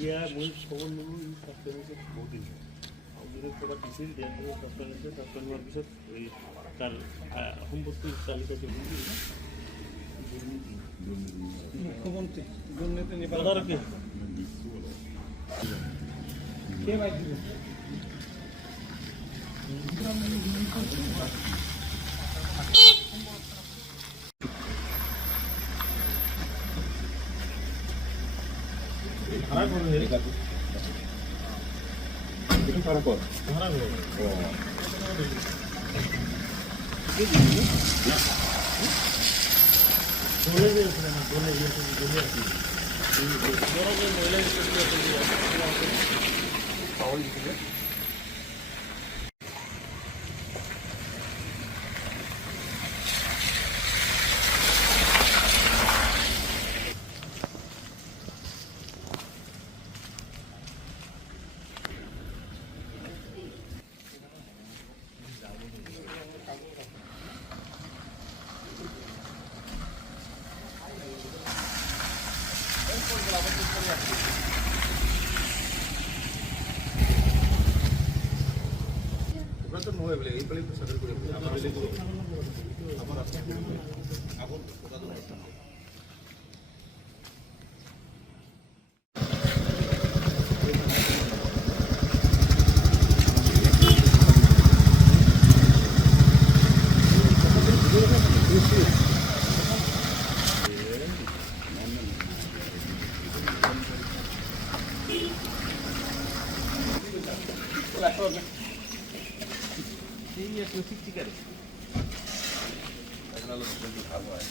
ଇଏ ମୁଇଁ ଖବର ନେବୁ ସସ୍ପେଣ୍ଡ ବହୁତ ଦିନ ଆଉ ଯଦି थोड़ा डिसीज देते सस्पेंड हुआ पिছত এই তার সম্পত্তি তালিকা যে মুখ্যমন্ত্রী দুর্নীতি নিবারণ তদারকি কে ভাই দিল ভাড়া করে itu para kor. ভাড়া করে বলে দিয়েছিল না বলে দিয়েছিল বলে আসি বড় যে মহিলা পাওয়া গেছিল तो नो है ये पहले तो सदर को हमारे लिए तो हमारा आगो पता तो नहीं ये तो ठीक ठीक है अगला लोग जो खावा है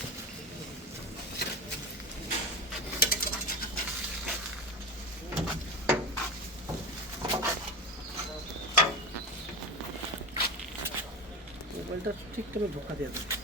মোবাইলটা ঠিক করে ধোকা দিয়ে দেবে